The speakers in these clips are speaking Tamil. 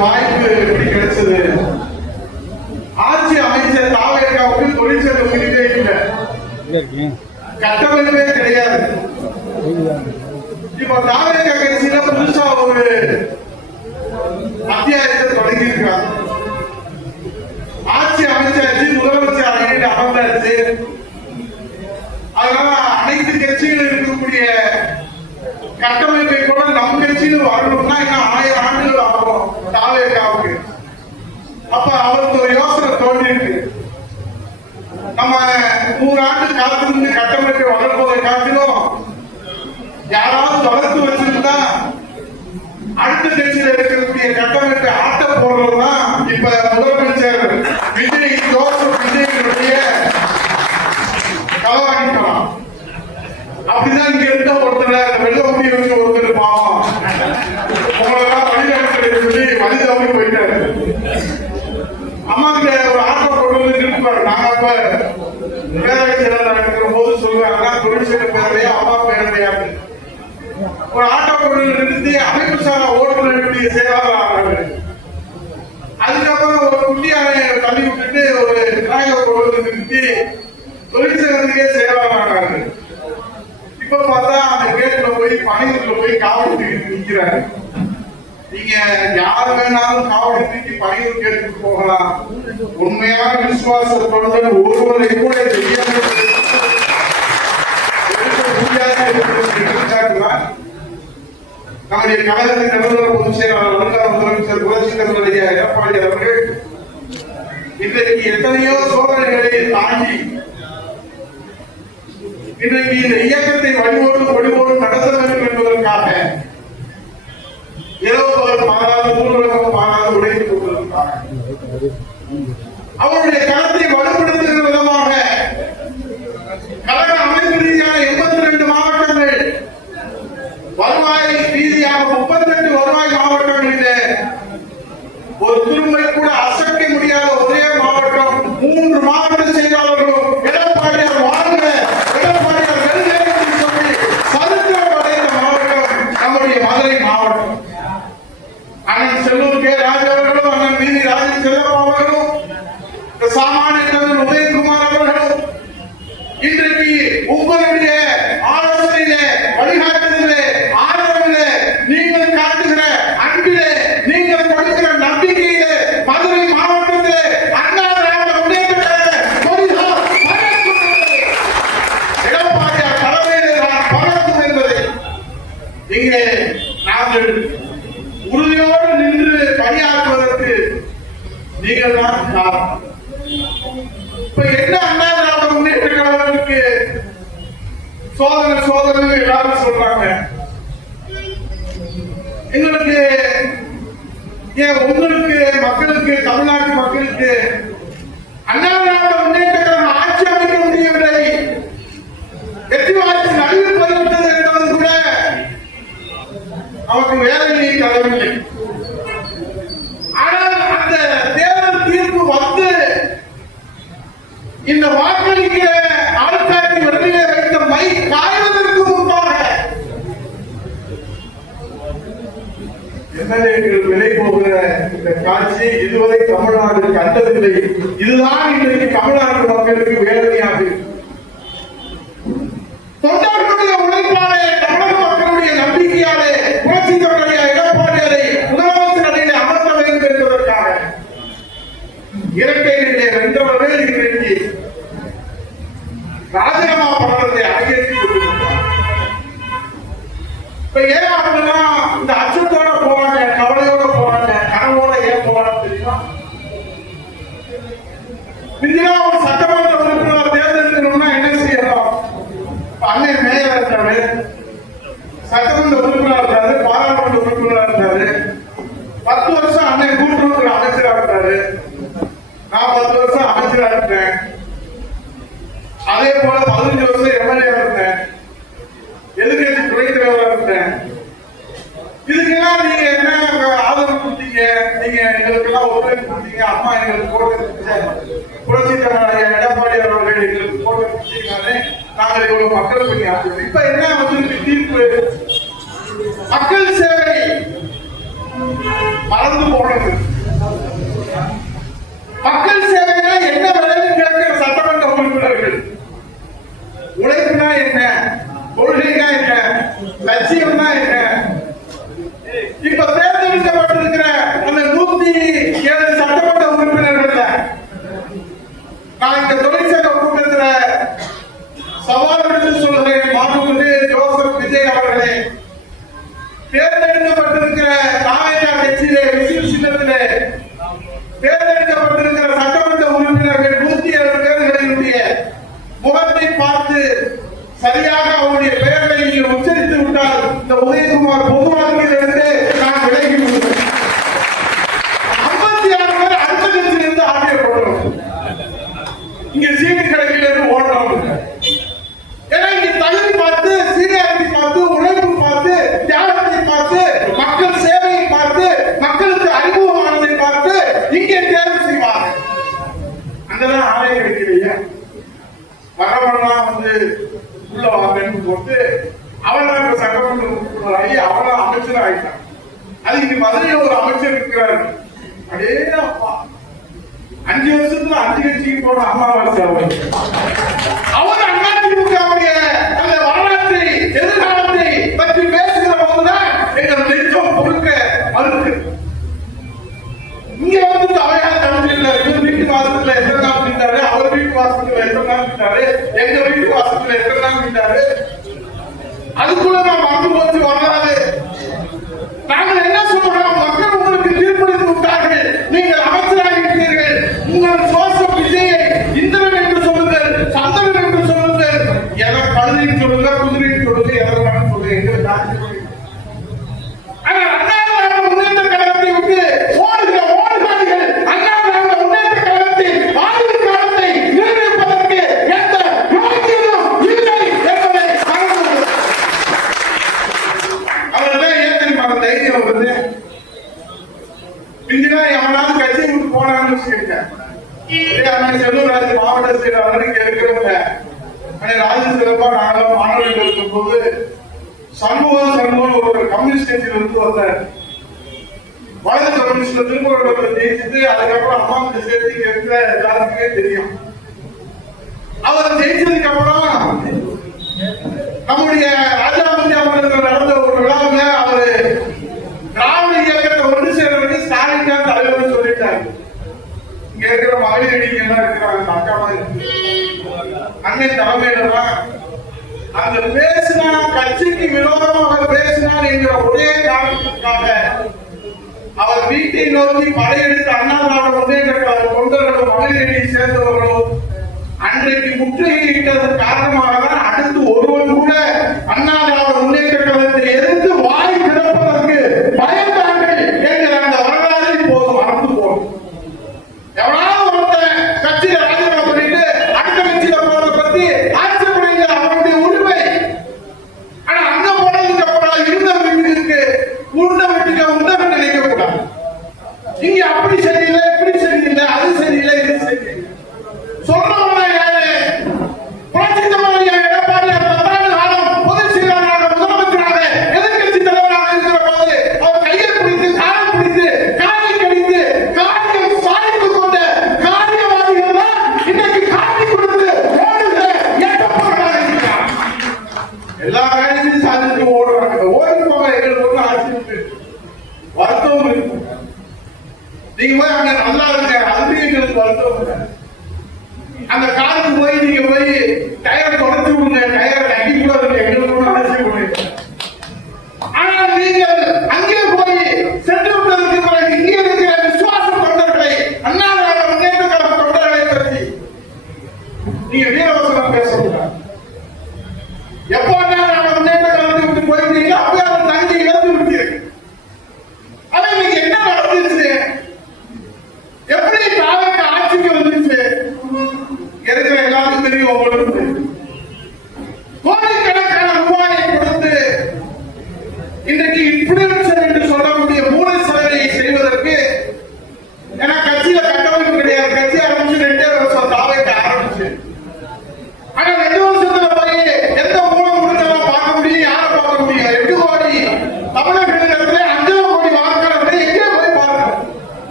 வாய்ப்பு எப்படி கிடைச்சது? ஆட்சி அமைச்சர் தாவேக்காவுக்கு தொழிற்சங்க பிரிவே இல்லை, கட்டமைப்பே கிடையாது. இப்ப தாவேக்கா கட்சியில புதுசா ஒரு அத்தியாயத்தை தொடங்கி இருக்காங்க. ஆட்சி அமைச்சாச்சு, முதலமைச்சர் அறையில் அமர்ந்தாச்சு. அதனால அனைத்து கட்சிகள் இருக்கக்கூடிய கட்டமைப்பை கூட நம் கட்சியில் வரணும்னா இன்னும் 1000 ஆண்டுகள் ஆகும் தாவேக்காவுக்கு. அப்ப அவருக்கு ஒரு யோசனை தோன்றிருக்கு, நம்ம 100 ஆண்டு காலத்திலிருந்து கட்டமைப்பை வளர்ப்பதை காட்டிலும் யாராவது வளர்த்து வச்சிருந்தா அடுத்த கட்சியில் இருக்கக்கூடிய கட்டமைப்பை ஆட்ட போடுறதுதான் இப்ப முதலமைச்சர் விஜய் ஜோசப் விஜயனுடைய களவாணிக்கலாம். அப்படிதான் இங்க இருந்த ஒருத்தர் வெள்ள முடி வச்சு ஒருத்தர் பாவம் உங்களெல்லாம் வழிநடத்த சொல்லி வழி தவறி போயிட்டாரு. அம்மா கிட்ட ஒரு ஆட்டோ கொண்டு வந்து நிறுத்துவாரு. நாங்க அப்ப பேரவை செயலர் இருக்கிற போது சொல்லுவாங்க, தொழிற்சங்க பேரவையா அம்மா பேரவையா ஒரு ஆட்டோ கொண்டு நிறுத்தி அமைப்பு சாரா ஓட்டுநருடைய செயலாளர் ஆகிறாரு. அதுக்கப்புறம் ஒரு குட்டியாரை தள்ளி விட்டுட்டு ஒரு விநாயகர் கொண்டு வந்து நிறுத்தி தொழிற்சங்கத்துக்கே செயலாளர் ஆகிறாரு. இப்ப பார்த்தா அந்த கேட்ல போய் பணியூர்ல போய் காவடி நிற்கிறாரு. நீங்க யார் வேணாலும் காவடி தூக்கி பணியூர் கேட்டுட்டு போகலாம். உண்மையான விசுவாசத்தோடு ஒருவரை கூட நம்முடைய கழகத்தின் நிறுவன பொதுச் செயலாளர் வருங்கால முதலமைச்சர் புரட்சித்தலைவர் எடப்பாடி அவர்கள் இன்றைக்கு எத்தனையோ சோதனைகளை தாண்டி இன்றைக்கு இந்த இயக்கத்தை வழிபோடு நடத்த வேண்டும் என்பதற்காக இரவு மாறாத ஊர்வலம் மாறாத உடைந்து கொண்டிருக்கிறார். அவருடைய களத்தை வலுப்படுத்துகிற விதமாக கழக அமைப்பு ரீதியான 82 மாவட்டங்கள், வருவாய் ரீதியாக 38 வருவாய் மாவட்டங்களில் ஒரு திரும்பை கூட அசைக்க முடியாத ஒரே மாவட்டம் 3 மாவட்ட செயலாளர்களும் எடப்பாடியார் வாழ்ந்த எடப்பாடியார் வெளிநேரத்தில் சொல்லி சரித்திரம் அடைந்த மாவட்டம் நம்முடைய மதுரை மாவட்டம். அண்ணன் செல்லூர் கே ராஜ் அவர்களும், அண்ணன் வீதி ராஜன் செல்லப்பா அவர்களும், சாமானிய உதயகுமார் அவர்களும் இன்றைக்கு உங்களுடைய ஆலோசனையிலே, வழிகாட்டுதலே, ஆதரவிலே, நீங்கள் காட்டுகிற அன்பிலே, நீங்கள் கொடுக்கிற நம்பிக்கையிலே மதுரை மாவட்டத்திலே அண்ணா திராவிட முன்னேற்ற எடப்பாடியார் தலைமையிலே நான் பறக்கும் என்பதை இங்கே நாங்கள் உறுதியோடு நின்று பணியாற்றுவதற்கு நீங்கள் தான் காரணம். இப்ப என்ன அண்ணா திராவிட முன்னேற்ற கழகத்துக்கு சோதனை எல்லாரும் சொல்றாங்க. எங்களுக்கு ஏன் உங்களுக்கு மக்களுக்கு, தமிழ்நாட்டு மக்களுக்கு அண்ணா திராவிட முன்னேற்ற கழகம் ஆட்சி அமைக்க முடியவில்லை, வெற்றி வாய்ப்பு அறிவிப்பது என்பது கூட நமக்கு வேலையை தரவில்லை. ஆனால் அந்த தேர்தல் தீர்ப்பு வந்து இந்த வாக்களிக்கிற ஆட்காட்டி வெளியே வைத்த மை காய்வதற்கு முன்பாக எம்எல்ஏக்கள் விலை போகிற இந்த காட்சி இதுவரை தமிழ்நாடு கண்டதில்லை. இதுதான் இன்றைக்கு தமிழ்நாட்டு மக்களுக்கு வேதனையாக இருக்கு. தொண்டர்களுடைய உழைப்பாலே, தமிழக மக்களுடைய நம்பிக்கையாலே புரட்சித்தலைவர் எடப்பாடியாரை முதலமைச்சர் அறையிலே அமர்த்த வேண்டும் என்பதற்காக இரட்டையிலே வென்றவர்கள் இன்றைக்கு ராஜினாமா பண்றதை அங்கீகரித்து கொண்டிருக்கிறார். இப்ப ஏன் அப்படின்னா இந்த அச்சத்தோட போறாங்க, கவலையோட போறாங்க, கனவோட ஏன் போறாங்க தெரியுமா? இந்தியா ஒரு சட்டமன்ற உறுப்பினர் தேர்ந்தெடுக்கணும்னா என்ன செய்யலாம்? அண்ணன் மேயர் இருக்காரு, சட்டமன்ற உறுப்பினர் இருக்காரு, பாராளுமன்ற உறுப்பினர் இருக்காரு, 10 வருஷம் அண்ணன் கூட்டுறவு அமைச்சரா இருக்காரு, நான் 10 வருஷம் அமைச்சரா இருக்கேன், அதே போல 15 வருஷம் எம்எல்ஏ இருந்தேன், எதிர்கட்சி துணைத் தலைவராக இருந்தேன். இதுக்கெல்லாம் நீங்க என்ன ஆதரவு கொடுத்தீங்க? நீங்க எங்களுக்கெல்லாம் ஒத்துழைப்பு கொடுத்தீங்க. அம்மா எங்களுக்கு புரட்சித்தலைவர் எடப்பாடி அவர்கள் எங்களுக்கு போட்டு கொடுத்தீங்கன்னு நாங்கள் இவ்வளவு மக்கள் பணி ஆற்றுவோம். இப்ப என்ன வந்து தீர்ப்பு? மக்கள் சேவை மறந்து போனது. மக்கள் சேவைனா என்ன விளைவு கேட்கிற சட்டமன்ற உறுப்பினர்கள், உழைப்புனா என்ன, கொள்கைனா என்ன, லட்சியம்னா என்ன? இப்ப தேர்ந்தெடுக்கப்பட்டிருக்கிற அந்த 107 சட்டமன்ற உறுப்பினர்கள் நான் இந்த தொழிற்சங்க கூட்டத்தில் சவால் விடுத்து சொல்கிறேன். மாண்புமிகு ஜோசப் விஜய் அவர்களே, தேர்ந்தெடுக்கப்பட்டிருக்கிற தாவேகா கட்சியிலே விசில் சின்னத்திலே தேர்ந்தெடுக்கப்பட்டிருக்கிற சட்டமன்ற உறுப்பினர்கள் 107 பேர்களினுடைய முகத்தை பார்த்து சரியாக அவருடைய பெயர்களை நீங்கள் உச்சரித்து விட்டால் இந்த உதயகுமார் பொது வாழ்க்கையிலிருந்து நான் விலகி விடுவேன். 56 பேர் அடுத்த கட்சியிலிருந்து ஆகியப்படுறோம். இங்க சீனி கடையிலிருந்து ஓடுறோம். ஏன்னா இங்க தகுதி பார்த்து, சீனியாரிட்டி பார்த்து, உழைப்பு பார்த்து, தியாகத்தை பார்த்து, மக்கள் சேவையை பார்த்து, மக்களுக்கு அறிமுகமானதை பார்த்து இங்கே தேர்வு செய்வாங்க. அங்கதான் ஆலய கிடைக்கலையா? வரவெல்லாம் உள்ள வாங்கன்னு போட்டு அவன் சட்டமன்ற உறுப்பினராகி அவன் அமைச்சர் ஆயிட்டான். அது இங்க மதுரையில் ஒரு அமைச்சர் இருக்கிறார். அதே அப்பா 5 வருஷத்துல 5 கட்சிக்கு போன அம்மாவாசை அவர் அதிமுகவுடைய அந்த வரலாற்றை, எதிர்காலத்தை பற்றி பேசுகிற போதுதான் எங்கள் நெஞ்சம் பொறுக்க மறுக்கு. இங்க அவையார் தமிழ்ல வீட்டு வாசத்துல எத்தனை நாள் பின்னாரு, அவர் வீட்டு வாசத்துல எத்தனை நாள் பின்னாரு, எங்க வீட்டு வாசத்துல எத்தனை நாள் பின்னாரு, அதுக்குள்ள நான் மறந்து போச்சு வராது. நாங்கள் என்ன சொல்றோம்? மக்கள் உங்களுக்கு தீர்ப்பளித்து விட்டார்கள், நீங்கள் அமைச்சராகிவிட்டீர்கள். உங்கள் ஜோசப் விஜயை இந்திரன் என்று சொல்லுங்கள், சந்திரன் என்று சொல்லுங்கள், எதை கழுதைன்னு சொல்லுங்க, குதிரைன்னு சொல்லுங்க, எதை வேணும் சொல்லுங்க, எங்களுக்கு முன்னேற்ற கழகத்தை விட்டு ஓடுகிற ஓடுகாடிகள் அண்ணா முன்னேற்ற கழகத்தின் ஆயுள் காலத்தை நிர்ணயிப்பதற்கு எந்த யோகியமும் இல்லை என்பதை அவர்கள் ஏன் தெரியுமா தைரியம் வருது? இந்திரா எவனாவது கட்சியை விட்டு போனான்னு கேட்டேன். செல்லூர் மாவட்ட செயலாளர் இங்க இருக்கிறவங்க ராஜ சிறப்பா நாங்களும் மாணவர்கள் இருக்கும் போது சண்முகம் ஒரு கம்யூனிஸ்ட் கட்சியில இருந்து வந்தார். வலது கம்யூனிஸ்ட்ல திருப்பூர் ஜெயிச்சுட்டு அதுக்கப்புறம் அம்மா சேர்த்து இருக்கிற எல்லாருக்குமே தெரியும். அவர் ஜெயிச்சதுக்கு அப்புறம் நம்முடைய ராஜாமணி அவர்கள் நடந்த ஒரு விழாவில் அவரு திராவிட இயக்கத்தை ஒன்று சேர்றதுக்கு ஸ்டாலின் தான் தலைவர் சொல்லிட்டாரு. இங்க இருக்கிற மகளிர் எல்லாம் இருக்கிறாங்க, அக்கா அண்ணன் தலைமையில தான் அந்த பேசினா கட்சிக்கு விரோதமாக பேசினார் என்கிற ஒரே காரணத்திற்காக அவர் வீட்டை நோக்கி படையெடுத்து அண்ணா திராவிட முன்னேற்ற கழக தொண்டர்களும் மகளிரை சேர்ந்தவர்களும் அன்றைக்கு முற்றுகையிட்டதன் காரணமாக தான் அடுத்து ஒருவன் கூட அண்ணா திராவிட முன்னேற்ற கழகத்தை எதிர்த்து வாய் திறப்பதற்கு பயந்தார்கள் என்கிற அந்த வரலாறு இப்போது மறந்து போகும். எவனாவது ஒருத்தன் கட்சியில ராஜினாமா பண்ணிட்டு அடுத்த கட்சியில போறத பத்தி ஆட்சேபனைங்க அவனுடைய உரிமை. ஆனா அங்க போனதுக்கு அப்புறம் இருந்த வீட்டுக்கு உண்ட வீட்டுக்கு உண்டவன் நினைக்க கூடாது. இங்க அப்படி சரியில்லை, இப்படி சரியில்லை, அது சரியில்லை, இது சரியில்லை சொல்றவங்க யாரு? புரட்சித்தலைவர் எடப்பாடியார் 10 ஆண்டு காலம் பொதுச் செயலாளராக முதலமைச்சராக எதிர்கட்சி தலைவராக இருக்கிற போது அவர் கையை பிடித்து காலம் பிடித்து காலை கடித்து காரியம் சாதித்து கொண்ட காரியவாதிகள் தான் இன்னைக்கு காட்டி கொடுத்து ஓடுகிற எட்டப்பொருளாக இருக்கிறார். எல்லா காரியத்தையும் சாதித்து ஓடுறாங்க. ஓடி போக எங்களுக்கு ஒன்றும் ஆட்சி வருத்தம் இருக்கு. நீங்க போய் அங்க நல்லா இருக்க, அதுவே எங்களுக்கு வருத்தம் இல்லை. அந்த காருக்கு போய் நீங்க போய் டயர் தொடர்ச்சி விடுங்க, டயர் அடி கூட இருக்கு, எங்களுக்கு அவசியம் இல்லை. ஆனால் நீங்கள் அங்கே போய் சென்று விட்டதற்கு பிறகு இங்கே இருக்கிற விசுவாச தொண்டர்களை, அண்ணா திராவிட முன்னேற்ற கழக தொண்டர்களை பற்றி நீங்க வீரவசனம் பேசக்கூடாது. எப்போ அண்ணா திராவிட முன்னேற்ற கழகத்தை விட்டு போயிருக்கீங்க அப்பவே அவர் தகுதி இழந்து விட்டீர்கள். ஆனா இன்னைக்கு என்ன நடந்துச்சு? எப்படி தாவக ஆட்சிக்கு வந்துச்சு? இருக்கிற எல்லாருக்கும் தெரியும். உங்களுக்கு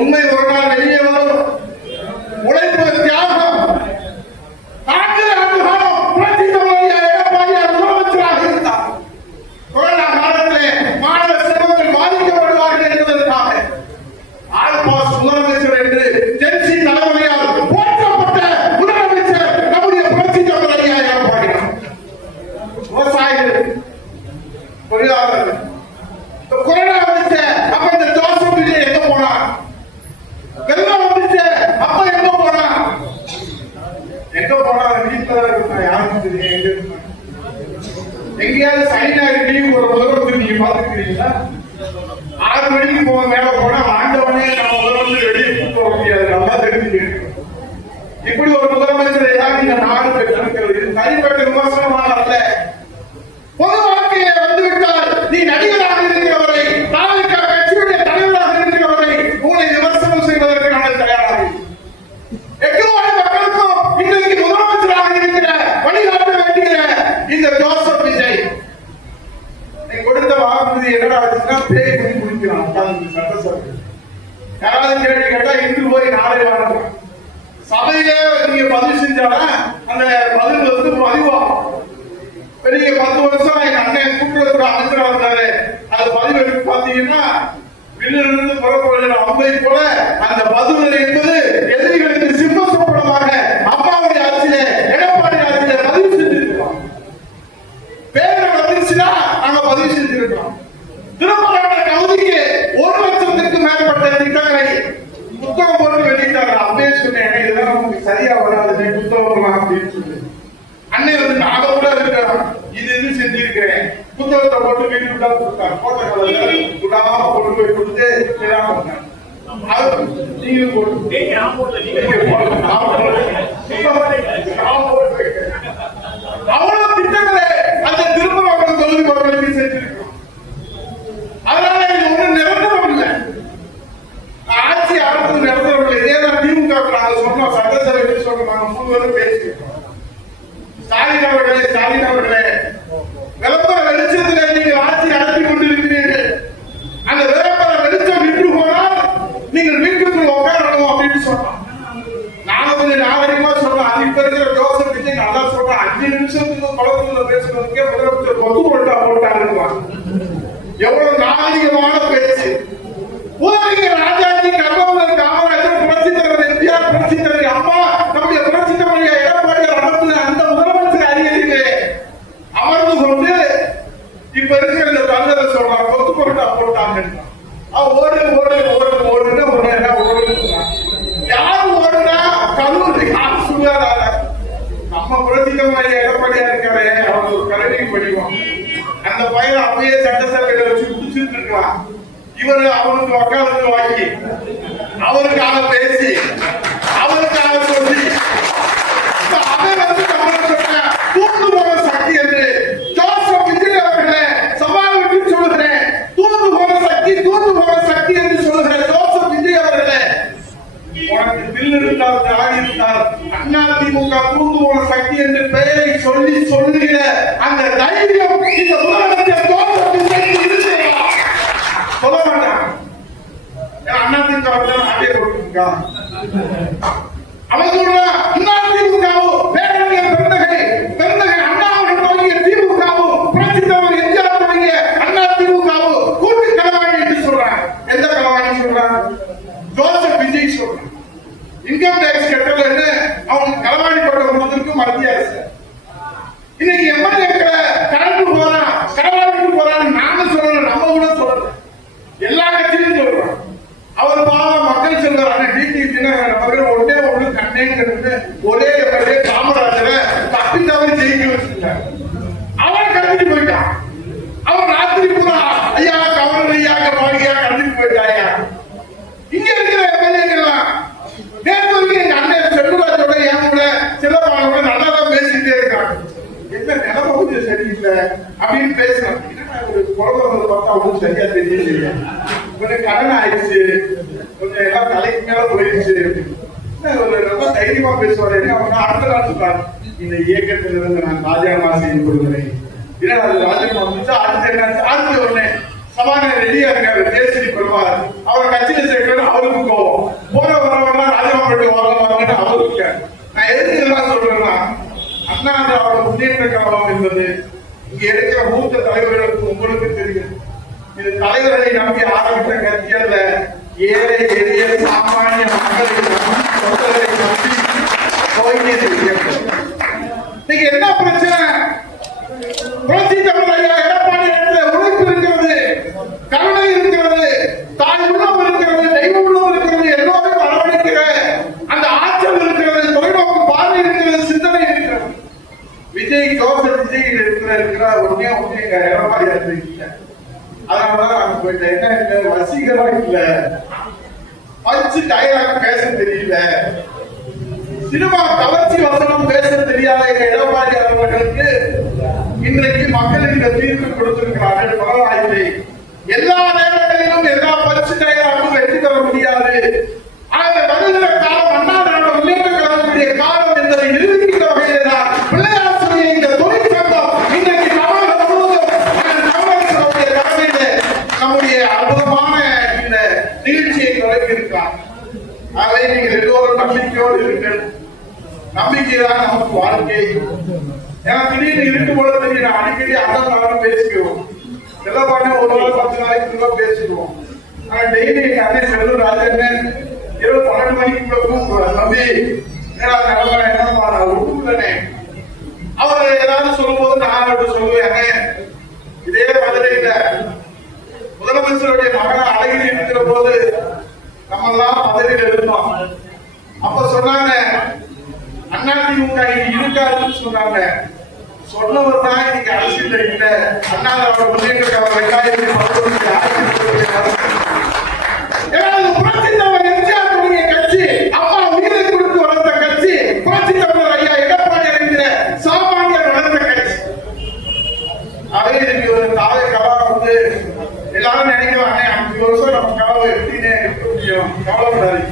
உண்மை ஒரு நாள் வெளியே வரும். உழைப்பு தியாகம். 4 ஆண்டு காலம் புரட்சி தலைவர் எடப்பாடியார் முதலமைச்சராக இருந்தார். கொரோனா காலத்திலே மாணவ செல்வங்கள் பாதிக்கப்படுவார்கள் என்பதற்காக ஆல்பாஸ் முதலமைச்சர் என்று ஜென்சி தலைமையால் போற்றப்பட்ட முதலமைச்சர் நம்முடைய புரட்சி தலைவர் எடப்பாடியார். விவசாயிகள், தொழிலாளர்கள், கொரோனா வந்துச்சு அப்ப இந்த ஜோசப் விஜய் எங்க போனா? வெள்ளம் வந்துச்சு அப்ப எங்க போனா? வீட்டுல இருக்கா? யாருக்கும் தெரியும். எங்கேயாவது சனி ஞாயிறு லீவு ஒரு முதல்வர் நீங்க பாத்துக்கிறீங்களா? 6 மணிக்கு மேல போனா ஆண்டவனே நம்ம முதல்வர் வெளியே கூட்டு வர முடியாது. நல்லா தெரிஞ்சுக்கிறேன். இப்படி ஒரு முதலமைச்சரை தான் இந்த நாடு பெற்றிருக்கிறது. இது தனிப்பட்ட விமர்சனமான அல்ல. பொது வாழ்க்கையை வந்துவிட்டால் நீ நடிகராக இருக்கிறவரை, தாவிக கட்சியுடைய தலைவராக இருக்கிறவரை உங்களை விமர்சனம் செய்வதற்கு நாங்கள் தயாராக. எட்டுவாடி மக்களுக்கும் இன்றைக்கு முதலமைச்சராக இருக்கிற வழிகாட்ட வேண்டிய இந்த ஜோசப் விஜய் கொடுத்த வாக்குறுதி என்னடா ஆச்சுன்னா பேய் பண்ணி குடிக்கிறான். சட்டசபை யாராவது கேள்வி கேட்டா இன்று போய் நாளை வாங்க சபையிலே நீங்க பதிவு செஞ்சாலும் அந்த பதில் வந்து பதிவாகும். பெரிய 10 வருஷம் எங்க அண்ணன் கூட்டுறவுத்துறை அமைச்சராக இருந்தாரு. அது பதிவு எடுத்து பாத்தீங்கன்னா வில்லிலிருந்து புறப்படுகிற அம்பை போல அந்த பதிவு என்பது எதிரிகளுக்கு சிம்ம சோப்பனமாக அம்மாவுடைய ஆட்சியிலே எடப்பாடி ஆட்சியிலே பதிவு செஞ்சிருக்கிறோம். பேர் வந்துருச்சுன்னா நாங்க பதிவு செஞ்சிருக்கிறோம். திருப்பரங்குன்ற தொகுதிக்கு 1 லட்சத்துக்கு மேற்பட்ட திட்டங்களை புத்தகம் போட்டு வெளியிட்டாங்க. அப்படியே சொன்னேன், இதெல்லாம் நமக்கு சரியா வராது புத்தகம் அப்படின்னு சொல்லி. அன்னை வந்து நாங்க கூட இருக்கிறோம், இது செஞ்சிருக்கிறேன் புத்தகத்தை போட்டு வீட்டுக்கு தான் கொடுத்தாங்க. போட்ட கலர்ல விடாம கொண்டு போய் கொடுத்து நீங்க போட்டு அவ்வளவு திட்டங்களை அந்த திருப்பரங்குன்ற தொகுதி மக்களுக்கு செஞ்சிருக்கிறோம். அதனால இது ஒன்றும் நிரந்தரம் இல்லை. ஆட்சி அரசு நிரந்தரம் இல்லை. இதேதான் திமுக நாங்க சொன்னோம், சட்டசபை சொன்னோம், நாங்க 3 பேரும் பேசிக்கிறோம். ஸ்டாலின் அவர்களே விளம்பர வெளிச்சத்திலே நீங்கள் ஆட்சி நடத்தி கொண்டிருக்கிறீர்கள். அந்த விளம்பர வெளிச்சம் நின்று போனால் நீங்கள் வீட்டுக்குள் உட்காரணும் அப்படின்னு சொன்னோம். நாங்க கொஞ்சம் நாகரிகமா சொல்றோம். அது இப்ப இருக்கிற ஜோசப் விஜய் நல்லா சொல்றோம். 5 நிமிஷத்துக்கு பழக்கத்துல பேசுறதுக்கே முதலமைச்சர் கொத்து போட்டா போட்டாருவான். எவ்வளவு நாகரிகமான பேச்சு. ஊரறிஞர் ராஜாஜி, கர்மவீரர் காமராஜர், புரட்சி தலைவர் எம்ஜிஆர், புரட்சி தலைவர் அம்மா, நம்முடைய புரட்சி தலைவர் எடப்பாடியார் நடத்தின அந்த முதலமைச்சர் அறிஞர்களே அமர்ந்து கொண்டு இப்ப இருக்கிற இந்த தலைவரை சொல்றாங்க கொத்து போட்டா போட்டாங்க. ஓடு ஓடு ஓடு ஓடுன்னு ஓடுனா யாரு ஓடுனா கல்லூரி யாரு சொல்லுவார? நம்ம புரட்சி தலைவர் எடப்பாடியா இருக்காரு, அவர் ஒரு கல்வி படிவோம். அந்த பையன் அப்படியே சட்டசபையில வச்சு குடிச்சுட்டு இருக்கலாம். இவரு அவருக்கு வக்காலத்து வாங்கி அவருக்காக பேசி அவருக்காக சொல்லி அவன் வந்து தூண்டு போன சக்தி என்று ஜோசப் விஜய் அவர்களே சவால் விட்டு சொல்லுகிறேன். தூண்டு போன சக்தி என்று சொல்லுகிறேன். ஜோசப் விஜய் அவர்களே, உனக்கு பில் இருந்தால் திராணி இருந்தால் அதிமுக தூண்டு போன சக்தி என்று பெயரை சொல்லி சொல்லுகிற அந்த தைரியம் இந்த உலகத்தில் ஜோசப் விஜய் சொல்ல மாட்டான். அதிமுக ஆட்சியை கொடுத்துருக்கா அவன் சொல்றான். அதிமுகவும் பேரறிஞர் பெருந்தகை அண்ணாவுடன் தொடங்கிய திமுகவும் புரட்சி தலைவர் எம்ஜிஆர் தொடங்கிய அதிமுகவும் கூட்டு களவாணி என்று சொல்றான். எந்த களவாணி சொல்றான்? ஜோசப் விஜய் சொல்றான். இன்கம் டாக்ஸ் கட்டல அவன் களவாணி பட்ட கொடுத்திருக்கு மத்திய அரசு. இன்னைக்கு எம்எல்ஏக்களை கலந்து போறான், களவாணிக்கு போறான்னு நாம சொல்லணும், நம்ம கூட சொல்லணும், எல்லா கட்சியிலும் சொல்றோம். அவர் பாவம் மக்கள் சொல்றாங்க டிடி தினகரன் ஒன்னே ஒண்ணு கண்ணேங்கிறது ஒரே காமராஜரை தப்பி தவறி ஜெயிக்க வச்சிருக்காரு. அவன் கடந்துட்டு போயிட்டான். அவன் ராத்திரி பூரா ஐயா கவர்னர் ஐயா வாங்கியா கடந்துட்டு போயிட்டாயா. இங்க இருக்கிற எம்எல்ஏக்கெல்லாம் நேற்று வரைக்கும் எங்க அண்ணன் செல்வராஜோட என் கூட சிலப்பானோட நல்லா தான் பேசிட்டே இருக்காங்க. என்ன நிலைமை கொஞ்சம் சரியில்லை அப்படின்னு பேசுறாங்க. ஒரு குழந்தை பார்த்தா அவனுக்கு சரியா தெரியல. கொஞ்சம் கடன் ஆயிடுச்சு, கொஞ்சம் எல்லாம் தலைக்கு மேல போயிடுச்சு. ரொம்ப தைரியமா பேசுவாரு. அவங்க அடுத்த நாள் சொல்றாரு, இந்த இயக்கத்தில் இருந்து நான் ராஜினாமா செய்து கொடுக்கிறேன். ராஜினாமா முடிச்சா அடுத்த உடனே சபாநாயகர் ரெடியா இருக்காரு, பேசி பெறுவார். அவர் கட்சியில சேர்க்கிறது அவருக்கு கோவம். போற வரவங்க ராஜமாப்பேட்டை வாங்கன்னு அவருக்கு நான் எதுக்கு இதெல்லாம் சொல்றேன்னா அண்ணா திராவிட முன்னேற்ற கழகம் என்பது இங்க இருக்கிற மூத்த தலைவர்களுக்கு உங்களுக்கு தெரியும். இது தலைவர்களை நம்பி ஆரம்பித்த கட்சி அல்ல. ஏழை எளிய சாமானிய மக்களை நம்பி நீங்க என்ன பிரச்சனை? புரட்சி தமிழர் ஐயா எடப்பாடி உழைப்பு இருக்கிறது, கருணை இருக்கிறது, தாய் உள்ளம் இருக்கிறது, தெய்வ உள்ளம் இருக்கிறது, எல்லோரும் அரவணைக்கிற அந்த ஆற்றல் இருக்கிறது, தொலைநோக்கு பார்வை இருக்கிறது, சிந்தனை இருக்கிறது. விஜய் ஜோசப் விஜய் இருக்கிற ஒன்னே ஒண்ணு எங்க எடப்பாடி இருக்கீங்க. அதனாலதான் நாங்க போயிட்டேன். என்ன இல்ல வசீகரா இல்ல, பஞ்சு டயலாக் பேச தெரியல, சினிமா கவர்ச்சி வசனம் பேச தெரியாத எங்க எடப்பாடி அவர்களுக்கு இன்றைக்கு மக்கள் இந்த தீர்ப்பு கொடுத்திருக்கிறார்கள். பரவாயில்லை, எல்லா நேரங்களிலும் எல்லா பஞ்சு டயலாக்கும் வெற்றி பெற முடியாது. அந்த வருகிற காலம் அண்ணா திராவிட முன்னேற்ற கழகத்துடைய காலம் என்பதை நிரூபிக்கிற வகையில் தான் பிள்ளையார் சொல்லிய இந்த தொழிற்சங்கம் இன்றைக்கு தமிழகம் முழுவதும் தமிழகத்தினுடைய தலைமையில நம்முடைய அற்புதமான இந்த நிகழ்ச்சியை தொடங்கியிருக்கிறார். அதை நீங்கள் எல்லோரும் நம்பிக்கையோடு இருங்கள். நம்பிக்கைதான் நமக்கு வாழ்க்கை. ஏன்னா திடீர்னு இருக்கும் போது தெரியும், அடிக்கடி அண்ணன் பேசிக்கிறோம். செல்லப்பாடு ஒரு நாள் 10 நாளைக்கு பேசிக்குவோம். ஆனா டெய்லி எங்க அண்ணன் செல்லூர் ராஜன் இரவு 12 மணிக்குள்ள கூப்பிடுவார். தம்பி என்னப்பா நான் விட்டுதானே. அவர் ஏதாவது சொல்லும் போது நான் அப்படி சொல்லுவேன். இதே மதுரையில முதலமைச்சருடைய மகன அழகில் இருக்கிற போது நம்ம எல்லாம் மதுரையில் இருந்தோம். அப்ப சொன்னாங்க அதிமுக இருக்காதுன்னு சொன்னாங்க. சொன்னவர் தான் இன்னைக்கு அரசியல் இல்ல. அண்ணா திராவிட முன்னேற்ற கழகம் 2019 புரட்சி தலைவர் எம்ஜிஆருடைய கட்சி, அம்மா உயிரை கொடுத்து வளர்ந்த கட்சி, புரட்சி தலைவர் ஐயா எடப்பாடி என்கிற சாமானியர் வளர்ந்த கட்சி. அதே இன்னைக்கு ஒரு தாவை கலா எல்லாரும் நினைக்கிறாங்க 5 வருஷம் நம்ம கனவு எப்படின்னு முடியும். கவலைப்படாது.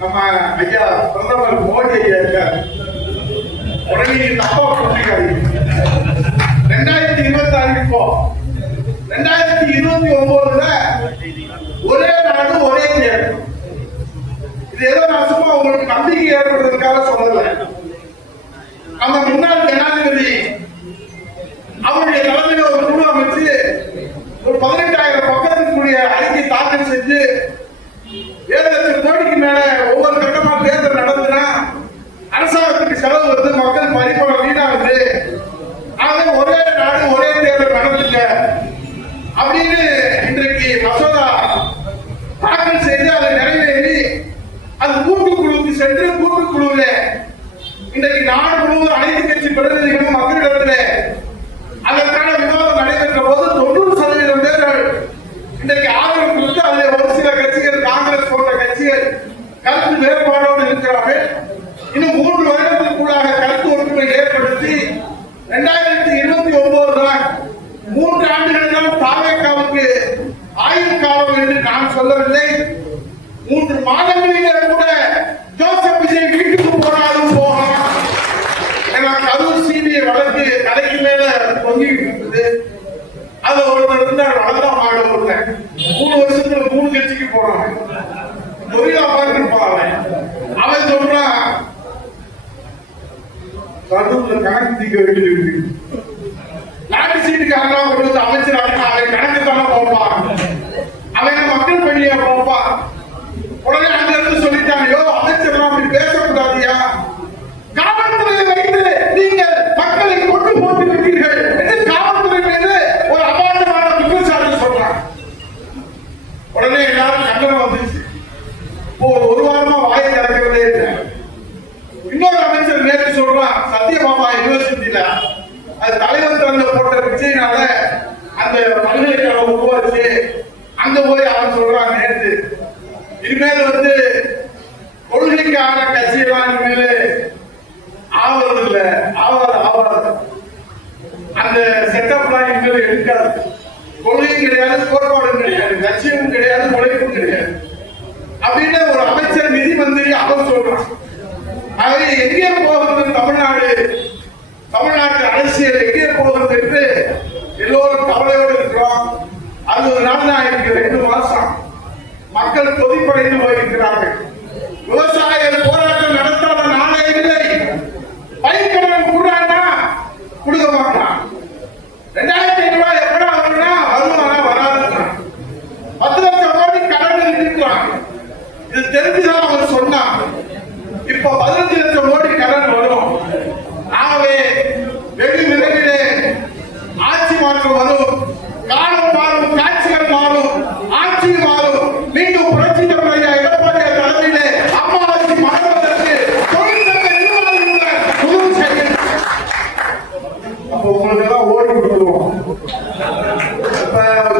நம்ம ஐயா பிரதமர் மோடி ஐயா இருக்கார். உடனே தப்பா புரிஞ்சுக்காதீங்க. 2026 இப்போ 2029 ஒரே நாடு ஒரே தேர்தல். இது ஏதோ நான் சும்மா உங்களுக்கு நம்பிக்கை ஏற்படுறதுக்காக சொல்லல. நம்ம முன்னாள் ஜனாதிபதி அவருடைய தலைமையில் ஒரு குழு அமைச்சு ஒரு 18,000 பக்கத்திற்குரிய அறிக்கை தாக்கல் செஞ்சு 7 லட்சம் கோடிக்கு மேல ஒவ்வொரு கட்டமா தேர்தல் நடந்துனா அரசாங்கத்துக்கு செலவு வருது, மக்கள் பரிமாணம் வீணாகுது. ஆக ஒரே நாடு ஒரே தேர்தல் நடந்துங்க அப்படின்னு இன்றைக்கு மசோதா தாக்கல் செய்து அதை நிறைவேறி அது கூட்டுக்குழுவுக்கு சென்று கூட்டுக்குழுவில் இன்றைக்கு நாடு முழுவதும் அனைத்து கட்சி பிரதிநிதிகளும் மக்களிடத்தில் அதற்கான விவாதம் நடைபெற்ற போது 90% பேர்கள் இன்றைக்கு ஆதரவு கொடுத்து அதில் ஒரு சில கட்சிகள் காங்கிரஸ் போன்ற கட்சிகள் கருத்து வேறுபாடோடு இருக்கிறார்கள். இன்னும் 3 வருடத்திற்குள்ளாக கருத்து ஒற்றுமை ஏற்படுத்தி 2029 தான் 3 ஆண்டுகள் தான் தாவேக்காவுக்கு ஆயுள் காலம் என்று நான் சொல்லவில்லை. 3 மாதங்களிலே கூட ஜோசப் விஜய் வீட்டுக்கு போனாலும் போகலாம். கரூர் சிபிஐ வழக்கு தலைக்கு மேல தொங்கிட்டு இருக்குது. அது ஒருவர் இருந்தார் வளர்ந்தான் மாடு 3 வருஷத்துல 3 கட்சிக்கு போறாங்க. அவன் சொல்றான் கரூர்ல கணக்கு தீக்க வேண்டியது. லாட்டி சீட்டுக்காரா கொடுத்து அமைச்சர் அவன் கணக்கு தானே போப்பான், அவன் மக்கள் பணியை போப்பான். உடனே அங்க இருந்து சொல்லிட்டாங்க, அமைச்சர் அப்படி பேசக்கூடாதியா, காவல்துறையை வைத்து நீங்கள் மக்களை கொண்டு போட்டு விட்டீர்கள் என்று காவல்துறை மீது ஒரு அபாண்டமான குற்றச்சாட்டு சொல்றாங்க. உடனே எல்லாரும் கண்டனம் வந்துச்சு. ஒரு வாரமா வாயை திறக்கிறதே இல்லை. இன்னொரு அமைச்சர் நேற்று சொல்றான், சத்யபாமா யூனிவர்சிட்டியில அது தலைவர் திறந்த போட்ட பிச்சையினால அந்த பல்கலைக்கழகம் உருவாச்சு. அங்க போய் அவன் சொல்றான் நேற்று, இனிமேல் கொள்கைக்கான கட்சியெல்லாம் இனிமேல் ஆவது இல்ல, ஆவாது. அந்த செட்டப்லாம் இனிமேல் எடுக்காது. கொள்கையும் கிடையாது, கோட்பாடும் கிடையாது, லட்சியமும் கிடையாது, உழைப்பும் கிடையாது அப்படின்னு ஒரு அமைச்சர் நிதி மந்திரி அவர் சொல்றான். ஆகவே எங்கே போகிறது தமிழ்நாடு, தமிழ்நாட்டு அரசியல் எங்கே போகிறது என்று எல்லோரும் கவலையோடு இருக்கிறோம். 60 நாள் தான் இருக்கு, 2 மாசம். மக்கள் மக்கள் கொதிப்படைந்து போயிருக்கிறார்கள். விவசாய போராட்டம் நடத்தாத நாளே இல்லை. பயிர்க்கடன் கூடாண்டா கொடுக்க மாட்டான். 2500 ரூபாய் எப்படா வரும்னா வருமானா வராதுன்னா 10 லட்சம் கோடி கடன் இருக்கிறான். இது தெரிஞ்சுதான் அவர் சொன்னான். இப்ப 15 லட்சம் கோடி கடன் வரும். ஆகவே வெகு விரைவிலே ஆட்சி மாற்றம் வரும். காலம் மாறும், காட்சிகள் மாறும், ஆட்சி மாறும். மீண்டும் புரட்சி தலைவர் எடப்பாடி தலைமையிலே அம்மா ஆட்சி மாறுவதற்கு தொழிற்சங்க நிர்வாகிகளுடன் உதவி செய்யும். அப்போ உங்களுக்கு எல்லாம் ஓடி கொடுத்துருவோம்.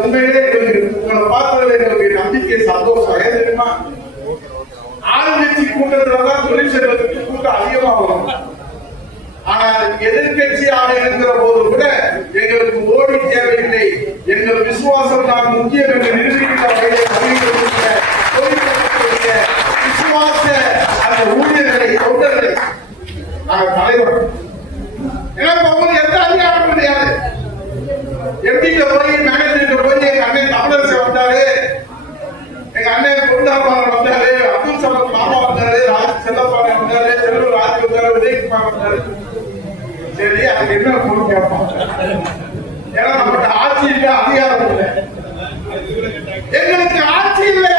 உண்மையிலே உங்களை பார்த்ததுல எங்களுக்கு நம்பிக்கை, சந்தோஷம். ஏன் தெரியுமா? ஆளுங்கட்சி கூட்டத்துலதான் தொழிற்சங்கத்துக்கு கூட்டம் அதிகமா வரும். ஆனால் எதிர்கட்சியாக இருக்கிற போது கூட எங்களுக்கு ஓடி தேவையில்லை. எங்கள் விசுவாசம் தான் முக்கியம் என்று நிரூபிக்கிற விசுவாச அந்த ஊழியர்களை தொண்டர்களை நாங்கள் தலைவர். எனக்கு அவங்க எந்த அதிகாரம் கிடையாது. எம்பிட்ட போய் மேனேஜர்கிட்ட போய் எங்க அண்ணன் தமிழரசு வந்தாரு, எங்க அண்ணன் பொருளாதாரம் வந்தாரு, அப்துல் சமத் மாமா வந்தாரு, ராஜ் செல்லப்பாறை வந்தாரு, செல்லூர் ராஜ் வந்தாரு, உதயகுமார் வந்தாரு. சரி, அதுக்கு என்ன பொருள் கேட்பான்? ஏன்னா நம்மகிட்ட ஆட்சி இல்லை, அதிகாரம் இல்லை. எங்களுக்கு ஆட்சி இல்லை,